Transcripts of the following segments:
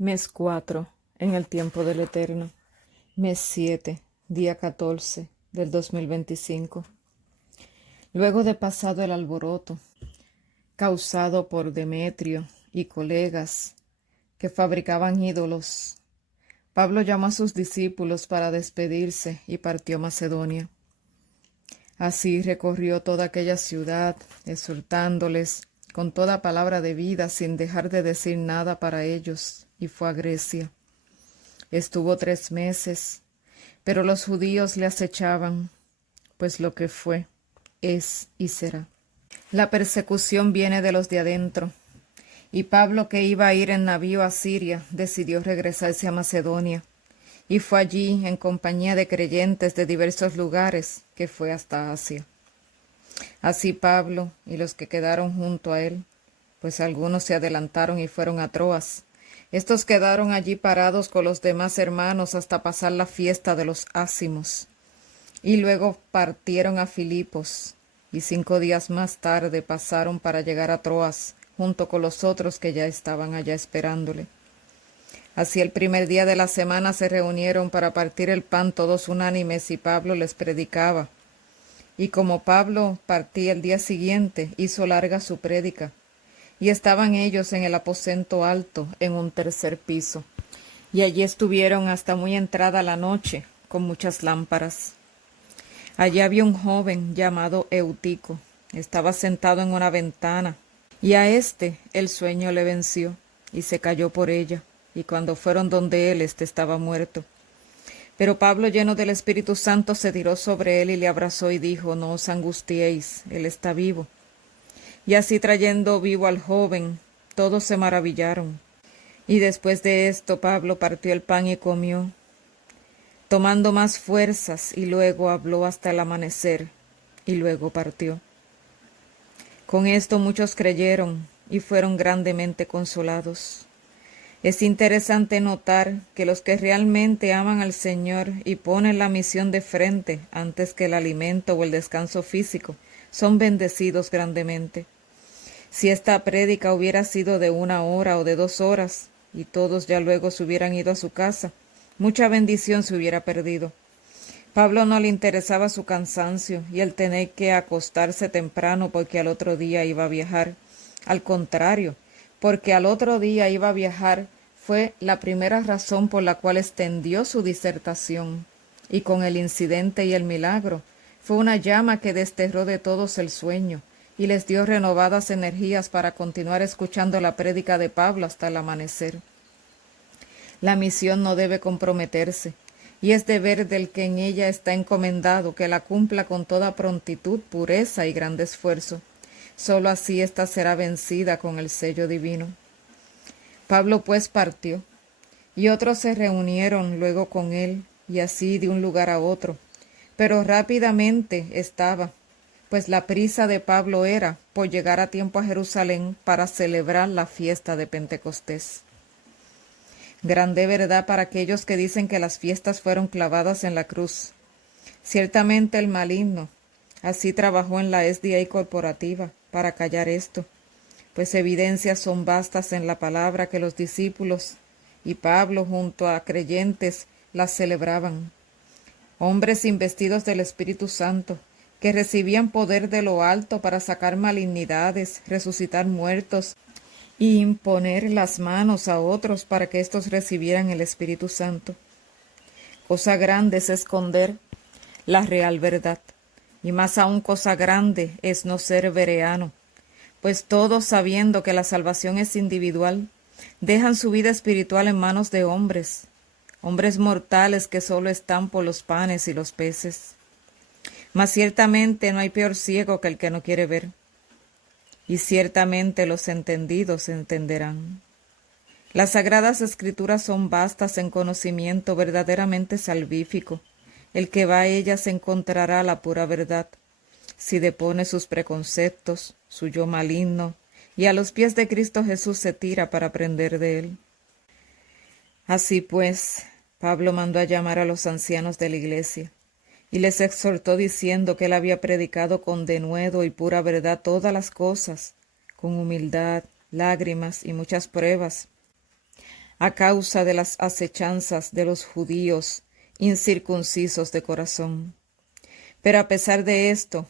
Mes 4, en el tiempo del Eterno. Mes 7, día 14 del 2025. Luego de pasado el alboroto, causado por Demetrio y colegas que fabricaban ídolos, Pablo llamó a sus discípulos para despedirse y partió a Macedonia. Así recorrió toda aquella ciudad, exhortándoles con toda palabra de vida, sin dejar de decir nada para ellos, y fue a Grecia. Estuvo 3 meses, pero los judíos le acechaban, pues lo que fue, es y será. La persecución viene de los de adentro, y Pablo, que iba a ir en navío a Siria, decidió regresarse a Macedonia, y fue allí en compañía de creyentes de diversos lugares, que fue hasta Asia. Así Pablo y los que quedaron junto a él, pues algunos se adelantaron y fueron a Troas. Estos quedaron allí parados con los demás hermanos hasta pasar la fiesta de los ácimos. Y luego partieron a Filipos, y 5 días más tarde pasaron para llegar a Troas, junto con los otros que ya estaban allá esperándole. Así el primer día de la semana se reunieron para partir el pan todos unánimes, y Pablo les predicaba. Y como Pablo partía el día siguiente, hizo larga su prédica. Y estaban ellos en el aposento alto, en un 3er piso. Y allí estuvieron hasta muy entrada la noche, con muchas lámparas. Allí había un joven llamado Eutico. Estaba sentado en una ventana. Y a éste el sueño le venció, y se cayó por ella. Y cuando fueron donde él, estaba muerto. Pero Pablo, lleno del Espíritu Santo, se tiró sobre él y le abrazó y dijo: «No os angustiéis, él está vivo». Y así, trayendo vivo al joven, todos se maravillaron. Y después de esto Pablo partió el pan y comió, tomando más fuerzas, y luego habló hasta el amanecer, y luego partió. Con esto muchos creyeron y fueron grandemente consolados. Es interesante notar que los que realmente aman al Señor y ponen la misión de frente antes que el alimento o el descanso físico, son bendecidos grandemente. Si esta prédica hubiera sido de 1 hora o de 2 horas, y todos ya luego se hubieran ido a su casa, mucha bendición se hubiera perdido. Pablo no le interesaba su cansancio y el tener que acostarse temprano porque al otro día iba a viajar. Al contrario, porque al otro día iba a viajar, fue la primera razón por la cual extendió su disertación. Y con el incidente y el milagro, fue una llama que desterró de todos el sueño y les dio renovadas energías para continuar escuchando la prédica de Pablo hasta el amanecer. La misión no debe comprometerse, y es deber del que en ella está encomendado que la cumpla con toda prontitud, pureza y grande esfuerzo. Sólo así ésta será vencida con el sello divino. Pablo pues partió, y otros se reunieron luego con él, y así de un lugar a otro. Pero rápidamente estaba, pues la prisa de Pablo era por llegar a tiempo a Jerusalén para celebrar la fiesta de Pentecostés. Grande verdad para aquellos que dicen que las fiestas fueron clavadas en la cruz. Ciertamente el maligno así trabajó en la SDA corporativa para callar esto, pues evidencias son vastas en la palabra que los discípulos y Pablo junto a creyentes las celebraban. Hombres investidos del Espíritu Santo, que recibían poder de lo alto para sacar malignidades, resucitar muertos y imponer las manos a otros para que éstos recibieran el Espíritu Santo. Cosa grande es esconder la real verdad, y más aún cosa grande es no ser bereano, pues todos, sabiendo que la salvación es individual, dejan su vida espiritual en manos de hombres mortales que solo están por los panes y los peces. Mas ciertamente no hay peor ciego que el que no quiere ver, y ciertamente los entendidos entenderán. Las sagradas escrituras son vastas en conocimiento verdaderamente salvífico. El que va a ellas encontrará la pura verdad, si depone sus preconceptos, su yo maligno, y a los pies de Cristo Jesús se tira para aprender de él. Así pues, Pablo mandó a llamar a los ancianos de la iglesia, y les exhortó diciendo que él había predicado con denuedo y pura verdad todas las cosas, con humildad, lágrimas y muchas pruebas, a causa de las acechanzas de los judíos incircuncisos de corazón. Pero a pesar de esto,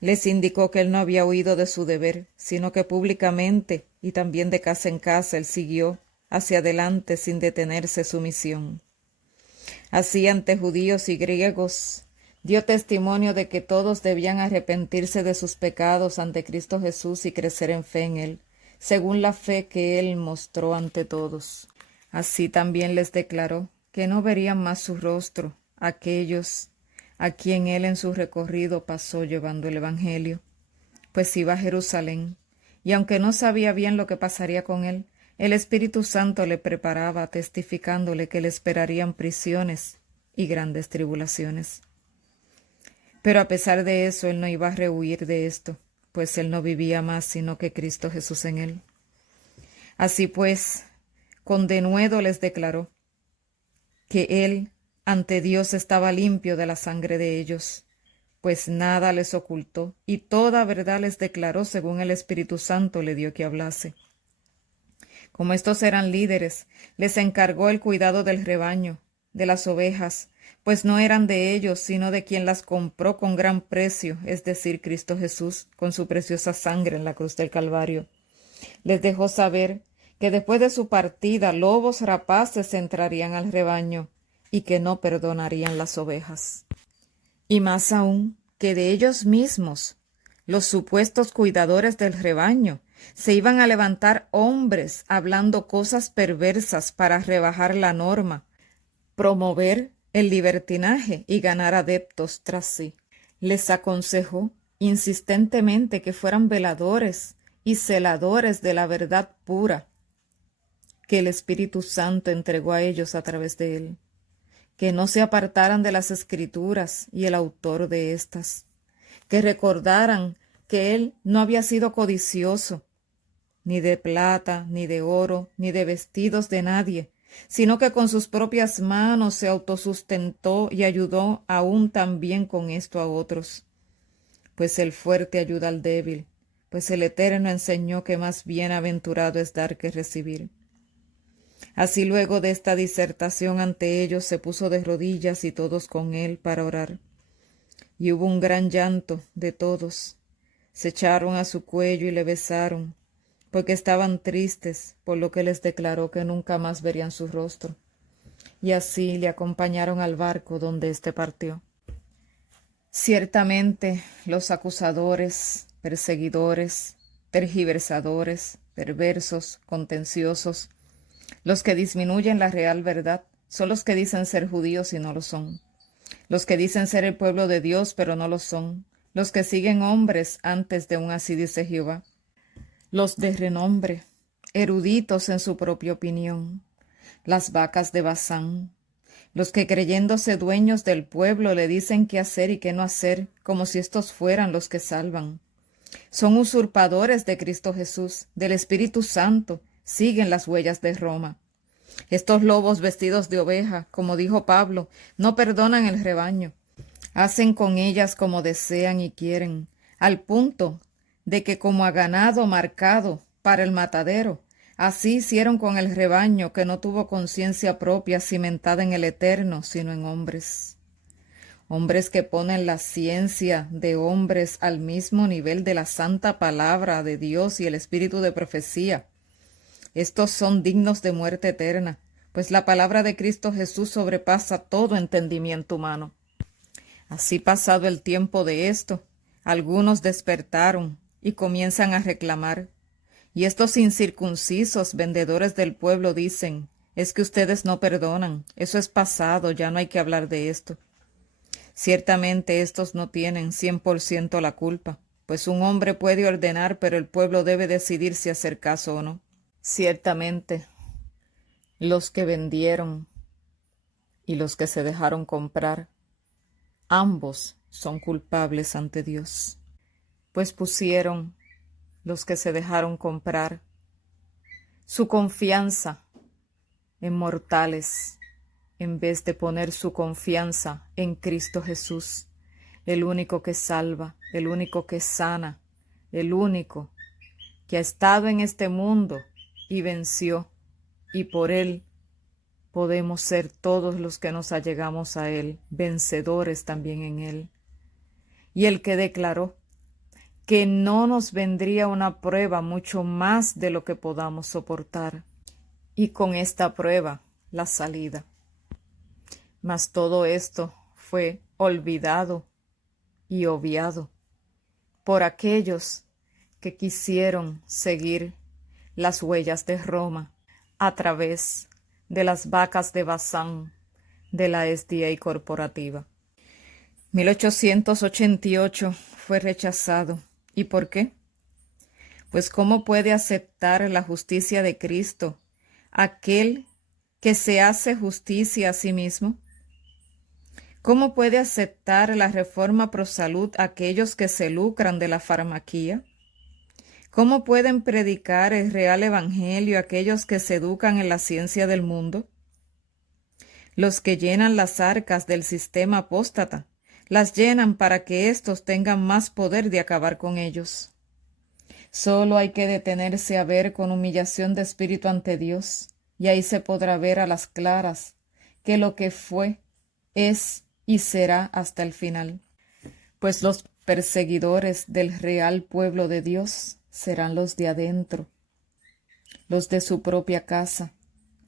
les indicó que él no había huido de su deber, sino que públicamente y también de casa en casa él siguió hacia adelante sin detenerse su misión. Así ante judíos y griegos dio testimonio de que todos debían arrepentirse de sus pecados ante Cristo Jesús y crecer en fe en él, según la fe que él mostró ante todos. Así también les declaró que no verían más su rostro aquellos a quien él en su recorrido pasó llevando el Evangelio, pues iba a Jerusalén, y aunque no sabía bien lo que pasaría con él, el Espíritu Santo le preparaba, testificándole que le esperarían prisiones y grandes tribulaciones. Pero a pesar de eso, él no iba a rehuir de esto, pues él no vivía más sino que Cristo Jesús en él. Así pues, con denuedo les declaró que él ante Dios estaba limpio de la sangre de ellos, pues nada les ocultó, y toda verdad les declaró según el Espíritu Santo le dio que hablase. Como estos eran líderes, les encargó el cuidado del rebaño, de las ovejas, pues no eran de ellos, sino de quien las compró con gran precio, es decir, Cristo Jesús, con su preciosa sangre en la cruz del Calvario. Les dejó saber que después de su partida lobos rapaces entrarían al rebaño y que no perdonarían las ovejas. Y más aún, que de ellos mismos, los supuestos cuidadores del rebaño, se iban a levantar hombres hablando cosas perversas para rebajar la norma, promover el libertinaje y ganar adeptos tras sí. Les aconsejó insistentemente que fueran veladores y celadores de la verdad pura que el Espíritu Santo entregó a ellos a través de él, que no se apartaran de las Escrituras y el autor de éstas, que recordaran que él no había sido codicioso, ni de plata, ni de oro, ni de vestidos de nadie, sino que con sus propias manos se autosustentó y ayudó aún también con esto a otros. Pues el fuerte ayuda al débil, pues el Eterno enseñó que más bienaventurado es dar que recibir. Así luego de esta disertación ante ellos se puso de rodillas y todos con él para orar. Y hubo un gran llanto de todos. Se echaron a su cuello y le besaron, porque estaban tristes por lo que les declaró que nunca más verían su rostro. Y así le acompañaron al barco donde éste partió. Ciertamente los acusadores, perseguidores, tergiversadores, perversos, contenciosos, los que disminuyen la real verdad, son los que dicen ser judíos y no lo son. Los que dicen ser el pueblo de Dios, pero no lo son. Los que siguen hombres antes de un así dice Jehová. Los de renombre, eruditos en su propia opinión. Las vacas de Basán. Los que creyéndose dueños del pueblo le dicen qué hacer y qué no hacer, como si estos fueran los que salvan. Son usurpadores de Cristo Jesús, del Espíritu Santo, siguen las huellas de Roma. Estos lobos vestidos de oveja, como dijo Pablo, no perdonan el rebaño. Hacen con ellas como desean y quieren, al punto de que como a ganado marcado para el matadero, así hicieron con el rebaño que no tuvo conciencia propia cimentada en el Eterno, sino en hombres. Hombres que ponen la ciencia de hombres al mismo nivel de la santa palabra de Dios y el espíritu de profecía. Estos son dignos de muerte eterna, pues la palabra de Cristo Jesús sobrepasa todo entendimiento humano. Así pasado el tiempo de esto, algunos despertaron y comienzan a reclamar. Y estos incircuncisos vendedores del pueblo dicen, es que ustedes no perdonan, eso es pasado, ya no hay que hablar de esto. Ciertamente estos no tienen 100% la culpa, pues un hombre puede ordenar, pero el pueblo debe decidir si hacer caso o no. Ciertamente, los que vendieron y los que se dejaron comprar, ambos son culpables ante Dios, pues pusieron los que se dejaron comprar su confianza en mortales en vez de poner su confianza en Cristo Jesús, el único que salva, el único que sana, el único que ha estado en este mundo y venció y por Él podemos ser todos los que nos allegamos a Él, vencedores también en Él. Y el que declaró que no nos vendría una prueba mucho más de lo que podamos soportar, y con esta prueba la salida. Mas todo esto fue olvidado y obviado por aquellos que quisieron seguir las huellas de Roma a través de las vacas de Bazán de la SDA corporativa. 1888 fue rechazado. ¿Y por qué? Pues ¿cómo puede aceptar la justicia de Cristo aquel que se hace justicia a sí mismo? ¿Cómo puede aceptar la reforma pro salud aquellos que se lucran de la farmaquía? ¿Cómo pueden predicar el real evangelio aquellos que se educan en la ciencia del mundo? Los que llenan las arcas del sistema apóstata, las llenan para que éstos tengan más poder de acabar con ellos. Solo hay que detenerse a ver con humillación de espíritu ante Dios, y ahí se podrá ver a las claras que lo que fue, es y será hasta el final. Pues los perseguidores del real pueblo de Dios serán los de adentro, los de su propia casa,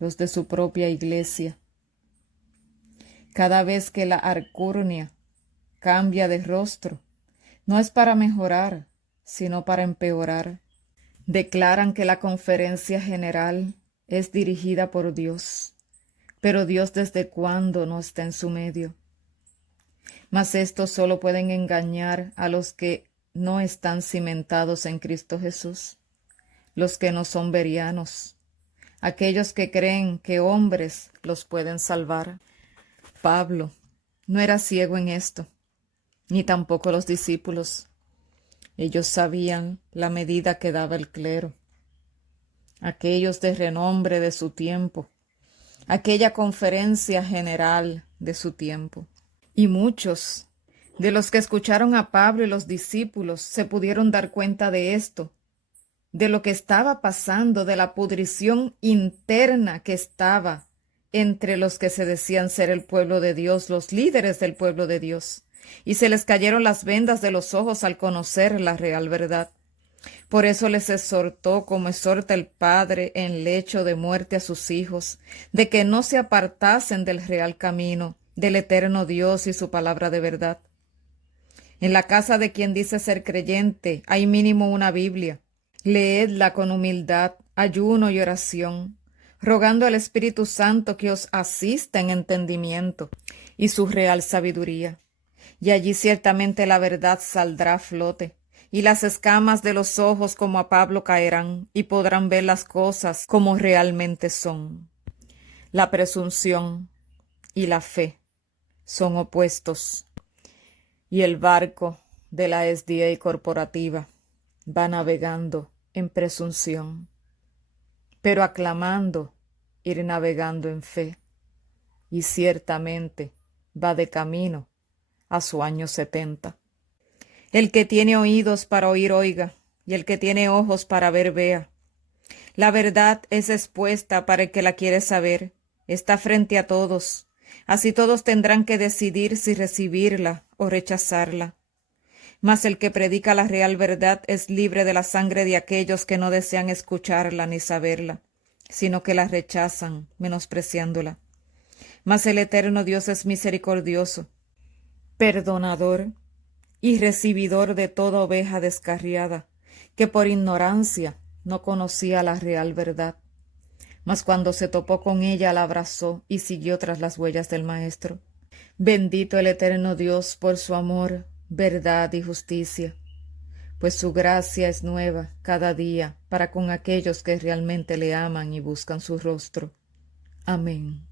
los de su propia iglesia. Cada vez que la arcurnia cambia de rostro, no es para mejorar, sino para empeorar. Declaran que la conferencia general es dirigida por Dios, pero Dios desde cuándo no está en su medio. Mas estos solo pueden engañar a los que no están cimentados en Cristo Jesús, los que no son berianos, aquellos que creen que hombres los pueden salvar. Pablo no era ciego en esto, ni tampoco los discípulos. Ellos sabían la medida que daba el clero, aquellos de renombre de su tiempo, aquella conferencia general de su tiempo. Y muchos de los que escucharon a Pablo y los discípulos se pudieron dar cuenta de esto, de lo que estaba pasando, de la pudrición interna que estaba entre los que se decían ser el pueblo de Dios, los líderes del pueblo de Dios, y se les cayeron las vendas de los ojos al conocer la real verdad. Por eso les exhortó, como exhorta el Padre en lecho de muerte a sus hijos, de que no se apartasen del real camino, del eterno Dios y su palabra de verdad. En la casa de quien dice ser creyente hay mínimo una Biblia. Leedla con humildad, ayuno y oración, rogando al Espíritu Santo que os asista en entendimiento y su real sabiduría. Y allí ciertamente la verdad saldrá a flote, y las escamas de los ojos como a Pablo caerán, y podrán ver las cosas como realmente son. La presunción y la fe son opuestos, y el barco de la SDA corporativa va navegando en presunción, pero aclamando ir navegando en fe, y ciertamente va de camino a su año 70. El que tiene oídos para oír, oiga, y el que tiene ojos para ver, vea. La verdad es expuesta para el que la quiere saber, está frente a todos. Así todos tendrán que decidir si recibirla o rechazarla. Mas el que predica la real verdad es libre de la sangre de aquellos que no desean escucharla ni saberla, sino que la rechazan, menospreciándola. Mas el eterno Dios es misericordioso, perdonador y recibidor de toda oveja descarriada, que por ignorancia no conocía la real verdad. Mas cuando se topó con ella la abrazó y siguió tras las huellas del Maestro. Bendito el eterno Dios por su amor, verdad y justicia, pues su gracia es nueva cada día para con aquellos que realmente le aman y buscan su rostro. Amén.